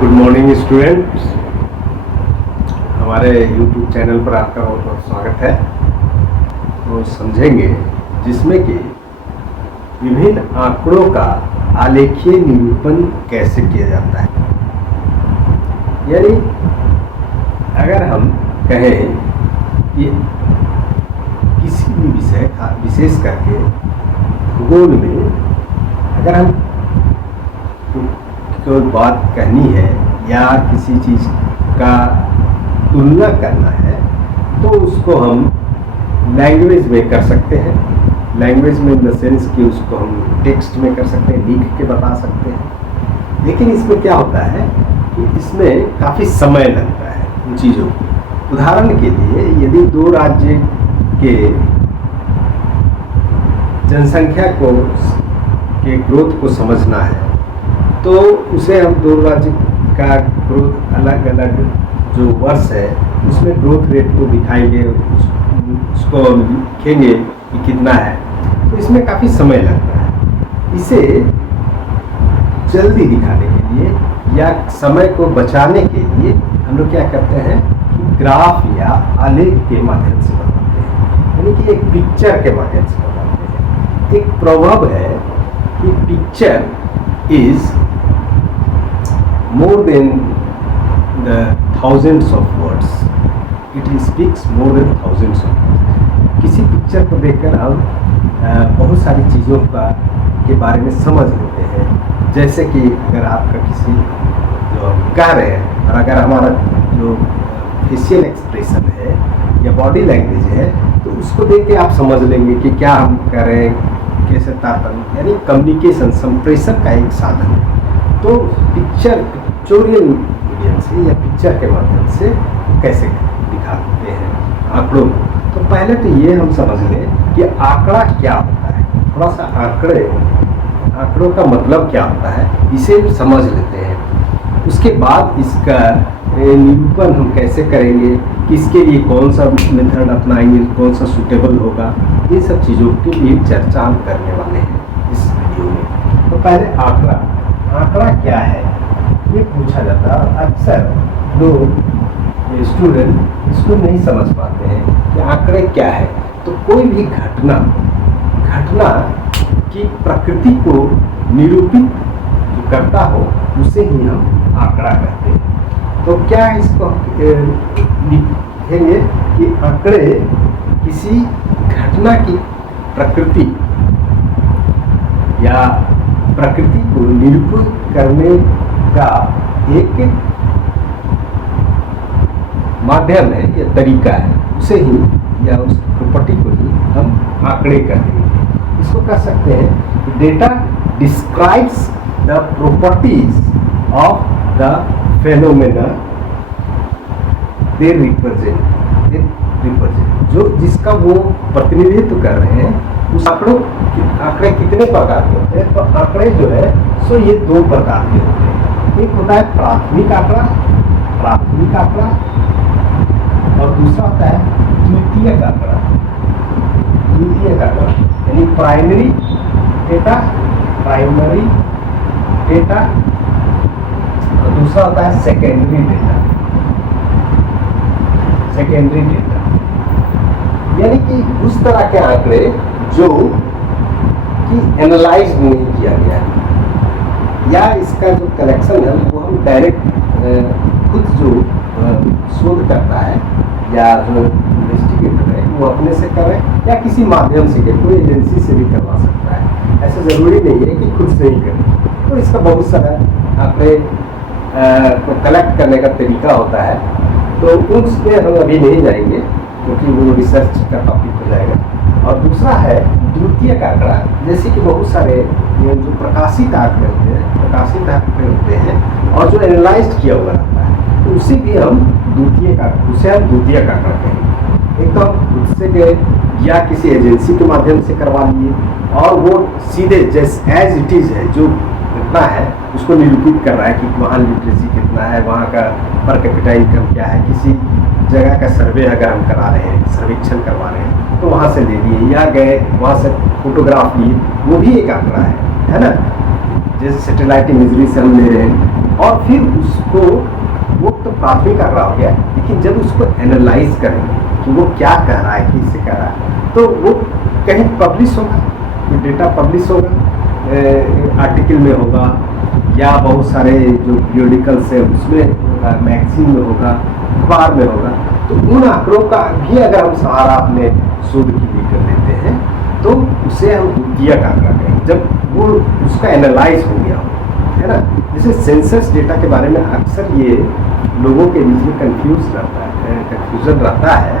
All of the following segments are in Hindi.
Good morning students. हमारे YouTube चैनल पर आपका बहुत बहुत स्वागत है। तो समझेंगे जिसमें कि विभिन्न आंकड़ों का आलेखीय निरूपण कैसे किया जाता है। यानी अगर हम कहें कि किसी भी विषय का विशेष करके भूगोल में अगर हम कोई बात कहनी है या किसी चीज़ का तुलना करना है तो उसको हम लैंग्वेज में कर सकते हैं। लैंग्वेज में इन द सेंस कि उसको हम टेक्स्ट में कर सकते हैं, लिख के बता सकते हैं। लेकिन इसमें क्या होता है कि इसमें काफ़ी समय लगता है उन चीज़ों को। उदाहरण के लिए यदि दो राज्य के जनसंख्या को के ग्रोथ को समझना है तो उसे हम दो राज्य का ग्रोथ अलग अलग जो वर्ष है उसमें ग्रोथ रेट को दिखाएंगे, उसको लिखेंगे कि कितना है। तो इसमें काफ़ी समय लगता है। इसे जल्दी दिखाने के लिए या समय को बचाने के लिए हम लोग क्या करते हैं कि ग्राफ या आलेख के माध्यम से बताते हैं, यानी कि एक पिक्चर के माध्यम से बताते हैं। एक प्रभाव है कि picture is more than the thousands of words. It speaks more than thousands of words. किसी पिक्चर को देखकर हम बहुत सारी चीज़ों के बारे में समझ लेते हैं। जैसे कि अगर आपका किसी जो हम कह रहे हैं और अगर हमारा जो फेशियल एक्सप्रेशन है या बॉडी लैंग्वेज है तो उसको देख के आप समझ लेंगे कि क्या हम कर रहे हैं, कैसे तारतम्य, यानी कम्युनिकेशन संप्रेषण का एक साधन है। तो पिक्चोरियल मीडियम से या पिक्चर के माध्यम से कैसे दिखाते हैं आंकड़ों को। तो पहले तो ये हम समझ लें कि आंकड़ा क्या होता है। थोड़ा सा आंकड़ों का मतलब क्या होता है इसे समझ लेते हैं। उसके बाद इसका निरूपण हम कैसे करेंगे, किसके लिए कौन सा मेथड अपनाएंगे, कौन सा सूटेबल होगा, ये सब चीज़ों की भी चर्चा हम करने वाले हैं इस वीडियो में। तो पहले आंकड़ा क्या है ये पूछा जाता है। अक्सर लोग स्टूडेंट इसको नहीं समझ पाते हैं कि आंकड़े क्या है। तो कोई भी घटना की प्रकृति को निरूपित जो करता हो उसे ही हम आंकड़ा कहते हैं। तो क्या इसको लिखेंगे कि आंकड़े किसी घटना की प्रकृति या प्रकृति को निरूपित करने का एक माध्यम है या तरीका है, उसे ही या उस प्रॉपर्टी को ही हम आंकड़े कहते हैं। इसको कह सकते हैं कि data describes the properties of the phenomena they represent जो जिसका वो प्रतिनिधित्व कर रहे हैं। उस आंकड़े कितने प्रकार के होते हैं? तो आंकड़े जो है सो ये दो प्रकार के होते हैं। एक होता है प्राथमिक आंकड़ा और दूसरा होता है द्वितीयक आंकड़ा यानी प्राइमरी डेटा और दूसरा होता है सेकेंडरी डेटा। यानी कि उस तरह के आंकड़े जो कि एनालाइज नहीं किया गया है या इसका जो कलेक्शन है वो हम डायरेक्ट खुद जो शोध करता है या जो इन्वेस्टिगेटर है वो अपने से करे या किसी माध्यम से करे, कोई एजेंसी से भी करवा सकता है। ऐसा ज़रूरी नहीं है कि खुद से ही करे। तो इसका बहुत सारा आंकड़े को कलेक्ट करने का तरीका होता है। तो उसमें हम अभी नहीं जाएंगे क्योंकि वो रिसर्च का टॉपिक हो जाएगा। और दूसरा है द्वितीयक आंकड़ा, जैसे कि बहुत सारे ये जो प्रकाशित आंकड़े होते हैं और जो एनालाइज्ड किया हुआ रहता है तो उसे भी हम द्वितीयक आंकड़ा कहेंगे। एक तो हम खुद से गए या किसी एजेंसी के माध्यम से करवा लिए और वो सीधे जैसे एज इट इज़ है जो घटना है उसको निरूपित कर रहा है कि वहाँ लिटरेसी कितना है, वहाँ का पर कैपिटा इनकम क्या है। किसी जगह का सर्वे अगर हम करा रहे हैं, सर्वेक्षण करवा रहे हैं तो वहाँ से ले लिए या गए वहाँ से फोटोग्राफ लिए, वो भी एक आंकड़ा है ना। जैसे सैटेलाइट इमेजरी से हम ले रहे हैं और फिर उसको वो तो प्राथमिक आंकड़ा हो गया, लेकिन जब उसको एनालाइज करेंगे कि वो क्या कह रहा है, किससे कह रहा है, तो वो कहीं पब्लिश होगा, वो डेटा पब्लिश होगा, आर्टिकल में होगा या बहुत सारे जो पीरियडिकल्स है उसमें होगा, मैगजीन में होगा, अखबार में होगा। तो उन आंकड़ों का भी अगर हम सहारा अपने शोध के लिए कर लेते हैं तो उसे हम द्वितीयक आंकड़ा कहेंगे, जब वो उसका एनालाइज हो गया है ना। जैसे सेंसस डेटा के बारे में अक्सर ये लोगों के बीच में कंफ्यूजन रहता है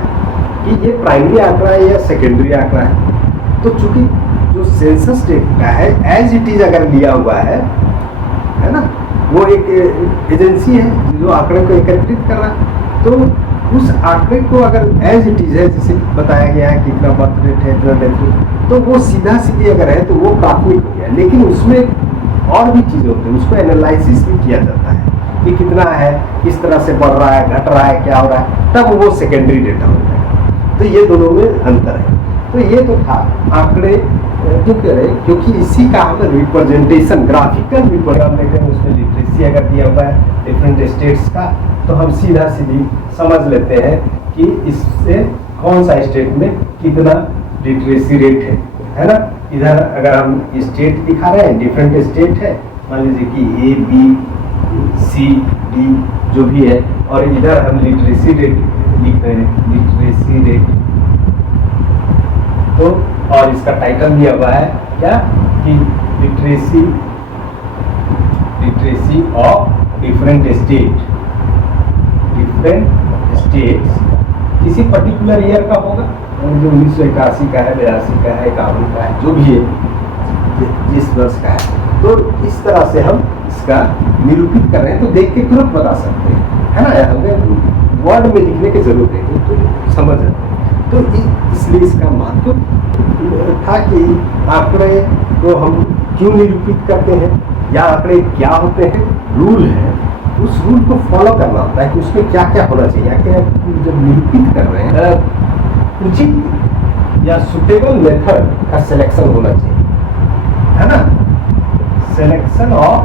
कि ये प्राइमरी आंकड़ा है या सेकेंडरी आंकड़ा है। तो चूंकि जो सेंसस डेटा है एज इट इज अगर लिया हुआ है ना, वो एक एजेंसी है जो आंकड़े को एकत्रित कर रहा है, तो उस आंकड़े को अगर एज इट इज है, जैसे बताया गया है कितना बर्थ रेट है, इतना डेथ रेट, तो वो सीधा सीधी अगर है तो वो प्राथमिक हो गया। लेकिन उसमें और भी चीज़ें होती हैं, उसको एनालिसिस भी किया जाता है कि कितना है, किस तरह से बढ़ रहा है, घट रहा है, क्या हो रहा है, तब वो सेकेंडरी डेटा हो जाएगा। तो ये दोनों में अंतर है। तो ये तो था आंकड़े क्यों कह रहे, क्योंकि इसी का हम रिप्रेजेंटेशन ग्राफिकल रिप्रेजेंटेशन लेते हैं। उसमें लिटरेसी अगर दिया हुआ है डिफरेंट स्टेट्स का, तो हम सीधा सीधी समझ लेते हैं कि इससे कौन सा स्टेट में कितना लिटरेसी रेट है ना। इधर अगर हम स्टेट दिखा रहे हैं, डिफरेंट स्टेट है, मान लीजिए कि ABCD जो भी है, और इधर हम लिटरेसी रेट लिख रहे हैं, लिटरेसी रेट, तो और इसका टाइटल दिया हुआ है क्या कि लिटरेसी ऑफ डिफरेंट स्टेट्स किसी पर्टिकुलर ईयर का होगा, जो 1981 का है, 82 का है, 51 का है, जो भी है, जिस वर्ष का है। तो इस तरह से हम इसका निरूपित कर रहे हैं, तो देख के तुरंत बता सकते हैं, है ना। हमें वर्ड में लिखने की जरूरत है तो समझ जाते हैं। तो इसलिए इसका महत्व था कि आंकड़े को हम क्यों निरूपित करते हैं या आंकड़े क्या होते हैं, रूल है, उस रूल को फॉलो करना होता है कि उसमें क्या क्या होना चाहिए। क्या जब निरूपित कर रहे हैं उचित या सुटेबल मेथड का सिलेक्शन होना चाहिए, है ना। सिलेक्शन ऑफ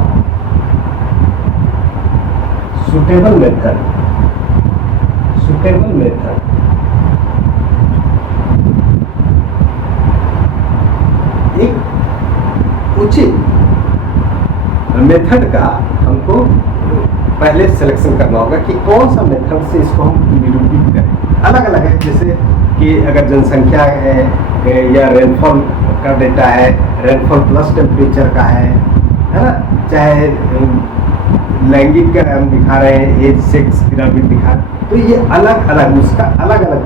सुटेबल मेथड एक उचित मेथड का हमको पहले सिलेक्शन करना होगा कि कौन सा मेथड से इसको हम निरूपित करें। अलग अलग है, जैसे कि अगर जनसंख्या है या रेनफॉल का डेटा है, रेनफॉल प्लस टेम्परेचर का है ना, चाहे लैंगिक का हम दिखा रहे हैं, एज सेक्स पिरामिड दिखा रहे हैं, तो ये अलग अलग उसका अलग अलग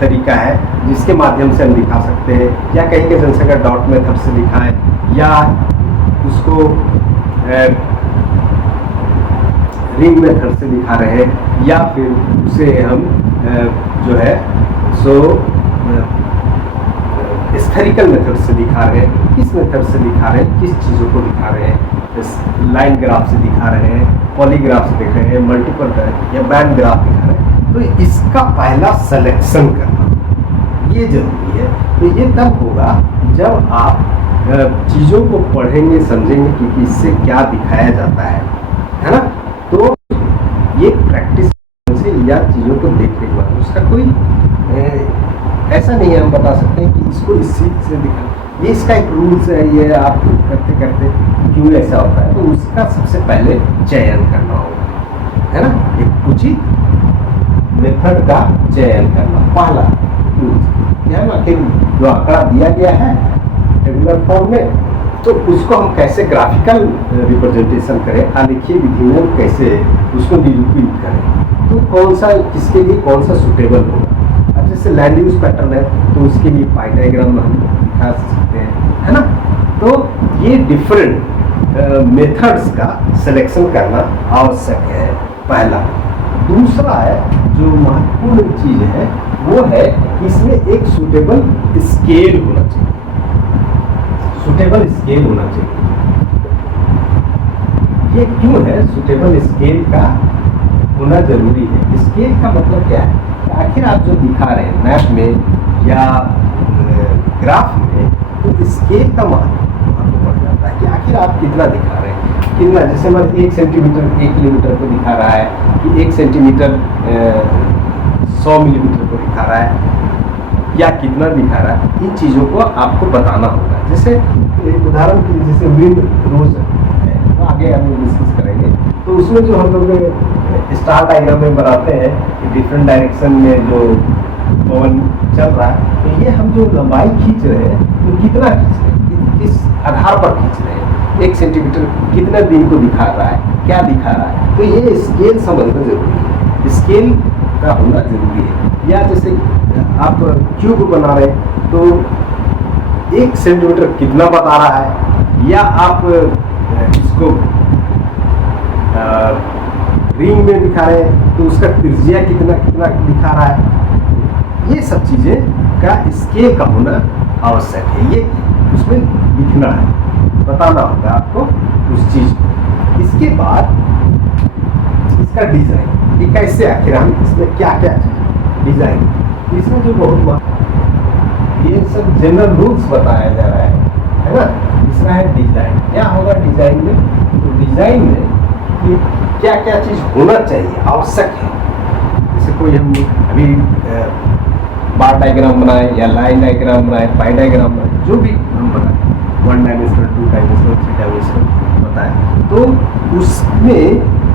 तरीका है जिसके माध्यम से हम दिखा सकते हैं। या कहीं के जनसंख्या डॉट मेथड से दिखाएं, या उसको रिंग मेथड से दिखा रहे हैं, या फिर उसे हम जो है सो स्फेरिकल मेथड से दिखा रहे हैं। किस मेथड से दिखा रहे हैं, किस चीज़ों को दिखा रहे हैं, लाइन ग्राफ से दिखा रहे हैं, पॉलीग्राफ से दिख रहे हैं, मल्टीपल या बैंड ग्राफ दिखा रहे हैं। तो इसका पहला सिलेक्शन करना ये जरूरी है। तो ये तब होगा जब आप चीज़ों को पढ़ेंगे, समझेंगे कि इससे क्या दिखाया जाता है ना। तो ये प्रैक्टिस से या चीज़ों को देखने के बाद उसका कोई ऐसा नहीं है हम बता सकते हैं कि इसको इस चीज़ से दिखा, ये इसका एक रूल्स है, ये आप करते करते क्यों ऐसा होता है, तो उसका सबसे पहले चयन करना होगा, है ना। एक उचित मेथड का चयन करना पहला क्या है ना, कि जो आंकड़ा दिया गया है टेबुलर फॉर्म में, तो उसको हम कैसे ग्राफिकल रिप्रेजेंटेशन करें, आलेखीय विधि में कैसे उसको निरूपित करें, तो कौन सा किसके लिए कौन सा सुटेबल होगा। अब जैसे लैंड यूज पैटर्न है तो उसके लिए पाई डायग्राम हम दिखा सकते हैं, है ना। तो ये डिफरेंट मेथड्स का सिलेक्शन करना आवश्यक है पहला। दूसरा है जो महत्वपूर्ण चीज है वो है इसमें एक सुटेबल स्केल होना चाहिए, सुटेबल स्केल होना चाहिए। ये क्यों है सुटेबल स्केल का होना जरूरी है। स्केल का मतलब क्या है, आखिर आप जो दिखा रहे हैं मैप में या ग्राफ में, तो स्केल का महत्व बढ़ जाता है कि आखिर आप कितना दिखा रहे हैं। कितना, जैसे मान 1 सेंटीमीटर 1 किलोमीटर को दिखा रहा है, कि 1 सेंटीमीटर 100 मिलीमीटर को दिखा रहा है, या कितना दिखा रहा है, इन चीज़ों को आपको बताना होगा। जैसे एक उदाहरण के लिए, जैसे विंड रोज है, तो आगे हम डिस्कस करेंगे, तो उसमें जो हम लोग स्टार डायग्राम में बनाते हैं कि डिफरेंट डायरेक्शन में जो पवन चल रहा है, तो ये हम जो लंबाई खींच रहे हैं, तो कितना खींच रहे हैं, किस आधार पर खींच रहे हैं, 1 सेंटीमीटर कितने दिन को दिखा रहा है, क्या दिखा रहा है, तो ये स्केल समझना जरूरी है, स्केल का होना जरूरी है। या जैसे आप क्यूब बना रहे, तो 1 सेंटीमीटर कितना बता रहा है, या आप इसको रिंग में दिखा रहे हैं, तो उसका त्रिज्या कितना कितना दिखा रहा है, ये सब चीज़ें का स्केल का होना आवश्यक है। ये उसमें लिखना है, बताना होगा आपको उस चीज़ को। इसके बाद इसका डिज़ाइन, ये कैसे आखिर हम इसमें क्या क्या चीज़ डिज़ाइन, इसमें जो बहुत ये सब जनरल रूल्स बताया जा रहा है ना। इसका है डिज़ाइन, क्या होगा डिज़ाइन में, तो डिज़ाइन में कि क्या क्या चीज़ होना चाहिए, आवश्यक है। जैसे कोई हम अभी बार डायग्राम बनाए, या लाइन डायग्राम बनाए, पाई डायग्राम बनाए, जो भी हम बनाए, 1 डायमेंशनल 2 डायमेंशनल 3 डायमेंशनल बताए, तो उसमें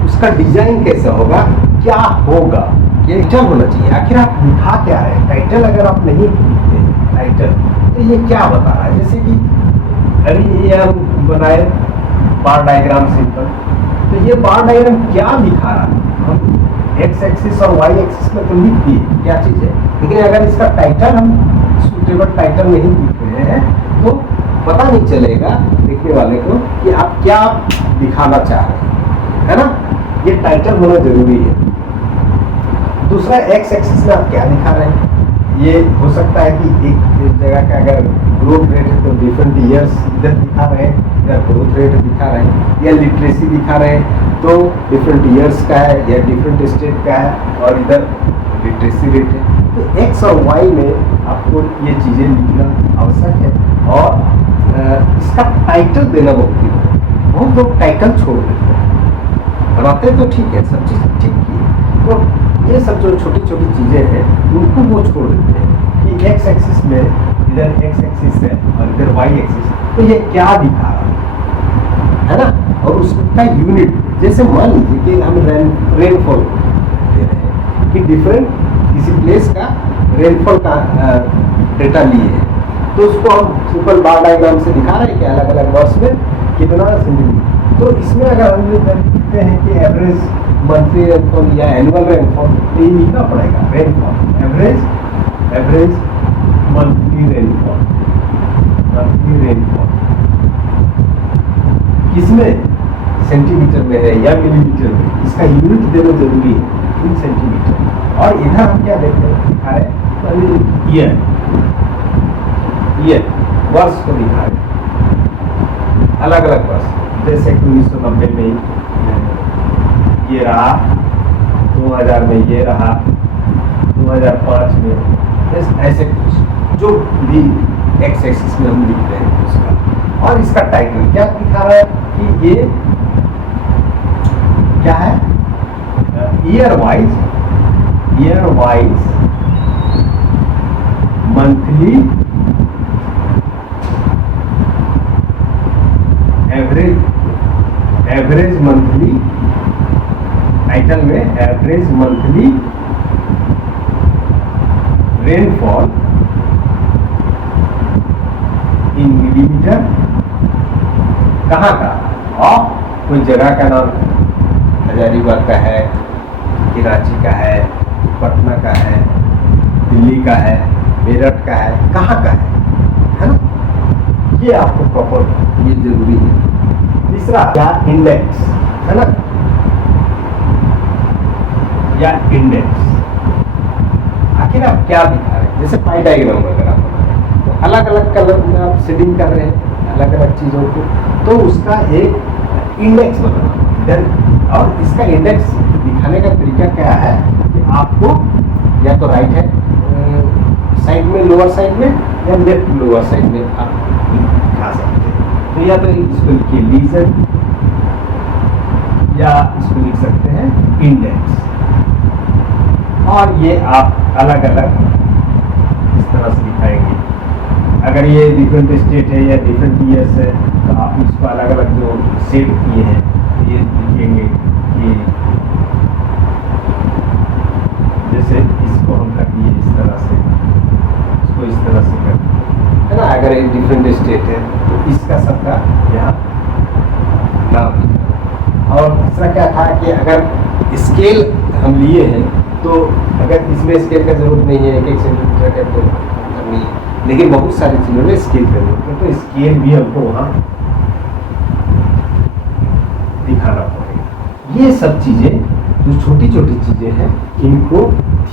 उसका डिज़ाइन कैसा होगा, क्या होगा, टाइटल होना चाहिए। आखिर आप लिखा क्या है, टाइटल अगर आप नहीं लिखते टाइटल, तो ये क्या बता रहा है। जैसे कि अभी ये हम बनाए बार डायग्राम सिंपल, तो ये बार डायग्राम क्या दिखा रहा है, हम एक्स एक्सिस और वाई एक्सिस में तो लिख दिए क्या चीज़ है, लेकिन अगर इसका टाइटल हम सूटेबल टाइटल नहीं लिख रहे हैं, तो पता नहीं चलेगा देखने वाले को कि आप क्या दिखाना चाह रहे हैं, है ना। ये टाइटल होना जरूरी है। दूसरा, एक्स एक्सिस में आप क्या दिखा रहे हैं, ये हो सकता है कि एक जगह का अगर ग्रोथ रेट है, तो डिफरेंट ईयर्स इधर दिखा रहे हैं, इधर ग्रोथ रेट दिखा रहे हैं, या लिटरेसी दिखा रहे हैं, तो डिफरेंट ईयर्स का है या डिफरेंट स्टेट का है, और इधर लिटरेसी रेट है। तो एक्स और वाई में आपको ये चीज़ें लिखना आवश्यक है। और इसका टाइटल देना बहुत लोग टाइटल छोड़ देते हैं, बनाते तो ठीक है, सब चीज़ ठीक की है, तो ये सब जो छोटी छोटी चीज़ें हैं उनको वो छोड़ देते हैं कि एक्स एक्सिस में इधर एक्स एक्सिस है और इधर वाई एक्सिस, तो ये क्या दिखा रहा है ना। और उसका यूनिट, जैसे मान लीजिए कि हम रेनफॉल दे रहे हैं, कि डिफरेंट किसी प्लेस का रेनफॉल का डेटा लिए हैं, तो उसको हम सिंपल बार डायग्राम से दिखा रहे हैं कि अलग अलग वर्ष में कितना सेंटीमीटर। तो इसमें अगर हम लिखते हैं कि एवरेज मंथली रेनफॉल या एनुअल रेनफॉल, तो ये लिखना पड़ेगा रेनफॉल, एवरेज मंथली रेनफॉल, किसमें, सेंटीमीटर में है या मिलीमीटर में, इसका यूनिट देना जरूरी है इन सेंटीमीटर। और इधर हम क्या देखते हैं, दिखा रहे ईयर वर्ष को दिखा रहे, अलग अलग वर्ष, जैसे 1990 में ये रहा, 2000 में ये रहा, 2005 में, ऐसे कुछ जो भी एक्स एक्सिस में हम लिख रहे हैं उसका। और इसका टाइटल क्या दिखा रहा है कि ये क्या है, year wise monthly average monthly, title में average monthly rainfall in millimetre, कहाँ का, और कोई जगह का नाम, हजारीबाग का है, कराची का है, पटना का है, दिल्ली का है, मेरठ का है, कहाँ का है ना। ये आपको प्रॉपर ये जरूरी है। तीसरा क्या, इंडेक्स, है ना, या इंडेक्स, आखिर आप क्या दिखा रहे हैं। जैसे पाई डायग्राम वगैरह तो अलग अलग कलर में आप शेडिंग कर रहे हैं अलग अलग चीज़ों को, तो उसका एक इंडेक्स बनाना। और इसका इंडेक्स दिखाने का तरीका क्या है कि आपको या तो राइट हैंड साइड में, लोअर साइड में, या लेफ्ट लोअर साइड में आप दिखा सकते हैं। तो या तो इसको लिखिए लीजर या इसको लिख सकते हैं इंडेक्स। और ये आप अलग अलग इस तरह से दिखाएंगे। अगर ये डिफरेंट स्टेट है या डिफरेंट ईयर्स है तो आप इसको अलग अलग जो सेट किए हैं ये लिखेंगे कि जैसे इसको हम कर दिए इस तरह से, इसको इस तरह से कर दिए, है ना। अगर एक डिफरेंट स्टेट है तो इसका सबका यहाँ नाम। और दूसरा क्या था कि अगर स्केल हम लिए हैं तो अगर इसमें स्केल का जरूरत नहीं है, एक एक सेंटीमीटर का तो करनी है, लेकिन बहुत सारी चीज़ों में स्केल का जरूरत है, तो स्केल भी हमको वहाँ दिखाना पड़ेगा। ये सब चीज़ें जो छोटी छोटी चीज़ें हैं इनको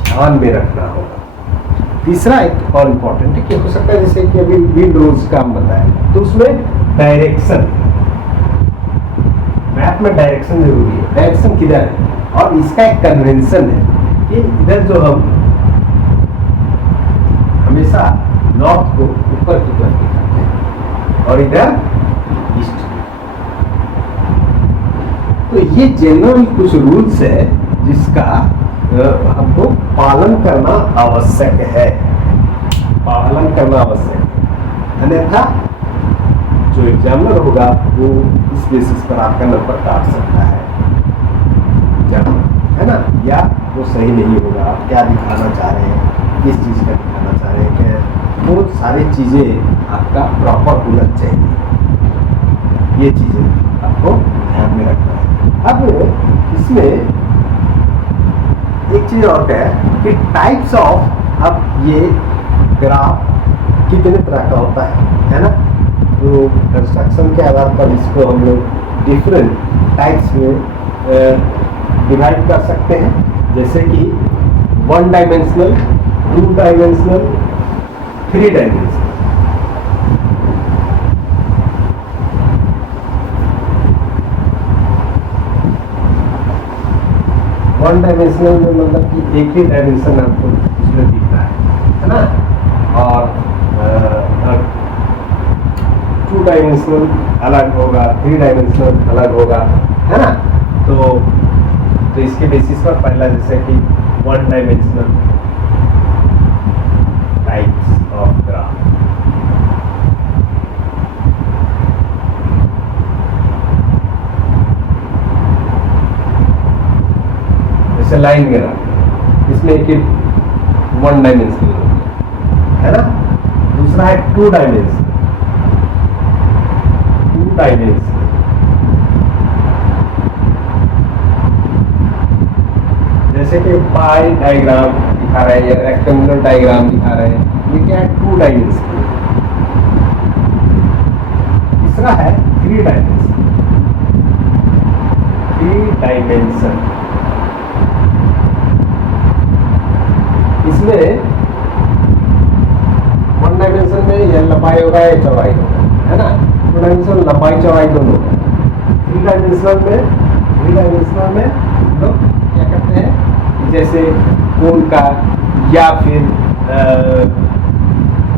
ध्यान में रखना होगा। तीसरा एक और इम्पॉर्टेंट है कि हो सकता है जैसे कि अभी विंड रोज का हम बताया तो उसमें डायरेक्शन, मैप में डायरेक्शन जरूरी है, डायरेक्शन किधर है, और इसका एक कन्वेंशन है कि इधर जो हम हमेशा नॉर्थ को ऊपर की तरफ दिखाते हैं और इधर ईस्ट। तो ये जनरल कुछ रूल्स है जिसका हमको पालन करना आवश्यक है, पालन करना आवश्यक है, अन्यथा जो एग्जामिनर होगा वो इस बेसिस पर आपका नंबर काट सकता है, है ना, या वो सही नहीं होगा। आप क्या दिखाना चाह रहे हैं, किस चीज़ का दिखाना चाह रहे हैं, कि वो सारी चीज़ें आपका प्रॉपर होना चाहिए। ये चीज़ें आपको ध्यान में रखना है। अब इसमें एक चीज़ और है कि टाइप्स ऑफ, अब ये ग्राफ कितने तरह का होता है ना। तो कंस्ट्रक्शन के आधार पर इसको हम लोग डिफरेंट टाइप्स में डिवाइड कर सकते हैं, जैसे कि 1 dimensional, 2 dimensional, 3 dimensional. One dimensional में मतलब कि एक ही डायमेंशन आपको इसमें दिख रहा है ना, और 2 डायमेंशनल अलग होगा, 3 डायमेंशनल अलग होगा, है ना। तो इसके बेसिस पर पहला जैसे कि 1 डायमेंशनल टाइप्स ऑफ ग्राफ, जैसे लाइन ग्राफ, इसमें एक 1 डायमेंशनल है ना। दूसरा है 2 डायमेंशनल, 2 डायमेंशनल, जैसे कि पाई डायग्राम दिखा रहे हैं या रेक्टेंगुलर डायग्राम दिखा रहे हैं, ये क्या है, 2 डायमेंशन। तीसरा है 3 डायमेंशन, 3 डायमेंशन। इसमें 1 डायमेंशन में यह लंबाई होगा या चौड़ाई होगा, है ना। 2 डायमेंशन लंबाई चौड़ाई दोनों होगा। 3 डायमेंशनल में लोग क्या करते हैं, जैसे कोन का या फिर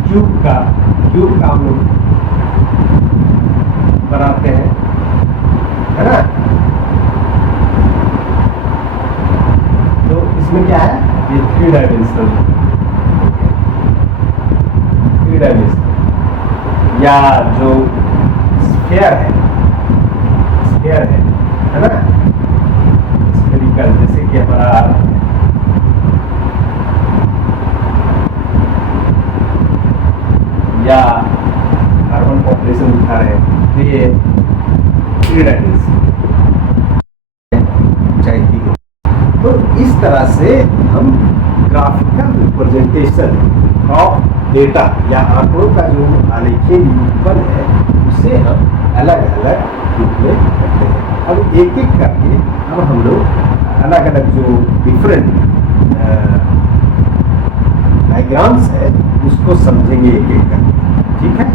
क्यूब का हम लोग बनाते हैं, है ना। तो इसमें क्या है, ये 3 डायमेंशनल, 3 डायमेंशनल, या जो स्फीयर है ना, स्फेरिकल, जैसे कि हमारा या कार्बन पॉपुलेशन दिखा रहे हैं, तो ये 3 डायमेंशन ऊंचाई। तो इस तरह से हम ग्राफिकल रिप्रेजेंटेशन ऑफ डेटा या आंकड़ों का जो आलेखीय निरूपण है उसे हम अलग अलग रूप में करते हैं। अब एक एक करके अब हम लोग अलग अलग जो डिफरेंट डायग्राम्स है उसको समझेंगे एक एक करके, ठीक है।